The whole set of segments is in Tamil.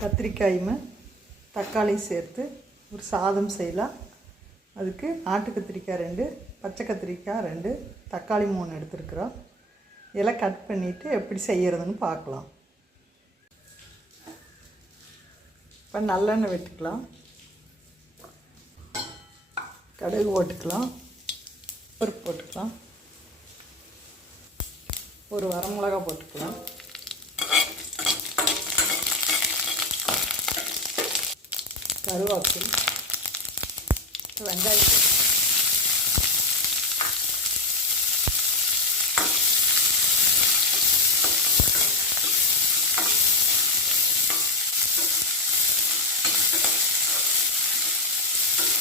கத்திரிக்காயும் தக்காளி சேர்த்து ஒரு சாதம் செய்யலாம். அதுக்கு ஆட்டு கத்திரிக்காய் ரெண்டு பச்சை கத்திரிக்காய் ரெண்டு தக்காளி மூணு எடுத்துருக்குறோம். இதெல்லாம் கட் பண்ணிவிட்டு எப்படி செய்கிறதுன்னு பார்க்கலாம். இப்போ நல்லெண்ணெய் வெட்டுக்கலாம். கடுகு போட்டுக்கலாம். பருப்பு போட்டுக்கலாம். ஒரு வரமிளகா போட்டுக்கலாம். கருவேப்பில் வெங்காயம்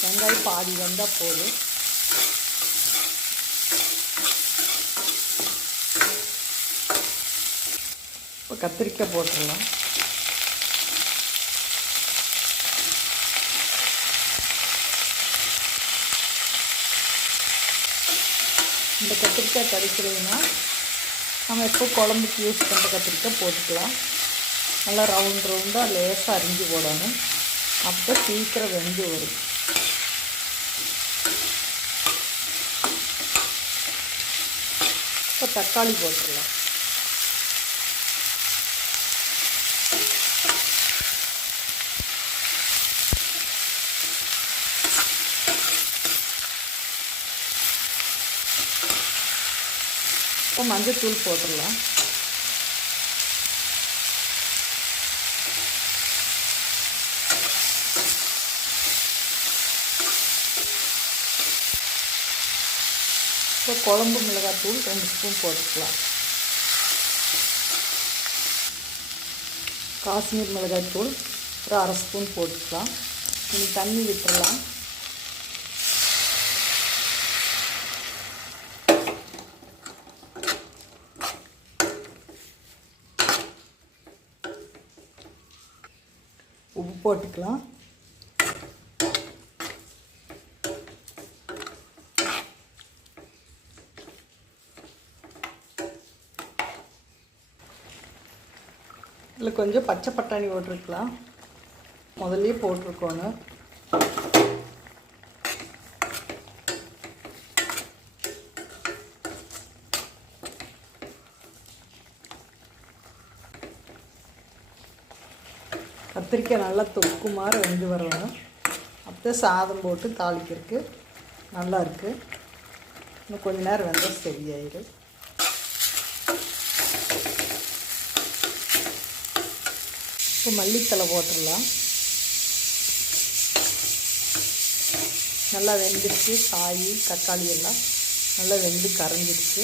வெங்காயம் பாதி வந்தால் போதும். இப்போ கத்திரிக்காய் போட்டுடலாம். இந்த கத்திரிக்காய் கிடைக்கலைன்னா நம்ம எப்போ குழம்புக்கு யூஸ் பண்ணுற கத்திரிக்காய் போட்டுக்கலாம். நல்லா ரவுண்ட் ரவுண்டாக லேசாக அரிஞ்சு போடணும். அப்போ சீக்கிரம் வெந்து வரும். இப்போ தக்காளி போட்டுடலாம் இப்போ மஞ்சத்தூள் போட்டுடலாம். இப்போ குழம்பு மிளகாத்தூள் ரெண்டு ஸ்பூன் போட்டுக்கலாம். காஷ்மீர் மிளகாய்த்தூள் ஒரு அரை ஸ்பூன் போட்டுக்கலாம். இனி தண்ணி விட்டுடலாம் உப்பு போட்டுக்கலாம். இதில் கொஞ்சம் பச்சை பட்டாணி போட்டிருக்கலாம். முதல்லயே போட்டிருக்கோன்னு கத்திரிக்காய் நல்லா தொக்கு மாதிரி வெந்து வரணும். அப்போ சாதம் போட்டு தாளிக்கிறதுக்கு நல்லாயிருக்கு இன்னும் கொஞ்ச நேரம் வெந்தால் சரியாயிடும் இப்போ மல்லித்தலை போட்டுடலாம். நல்லா வெந்துருச்சு. காய் தக்காளி எல்லாம் நல்லா வெந்து கரைஞ்சிருச்சு.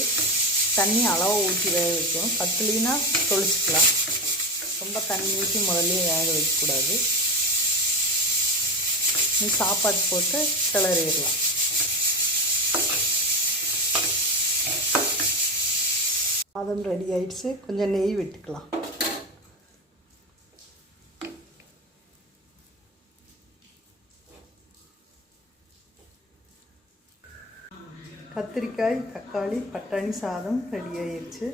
தண்ணி அளவாக ஊற்றி வேக வைக்கணும். பத்துலினா தொளிச்சிக்கலாம். ரொம்ப தண்ணி ஊற்றி முதல்ல வேக வைக்கக்கூடாது. நீ சாப்பாடு போட்டு கிளறிடலாம். சாதம் ரெடி ஆயிடுச்சு. கொஞ்சம் நெய் விட்டுக்கலாம். கத்திரிக்காய் தக்காளி பட்டாணி சாதம் ரெடி ஆயிடுச்சு.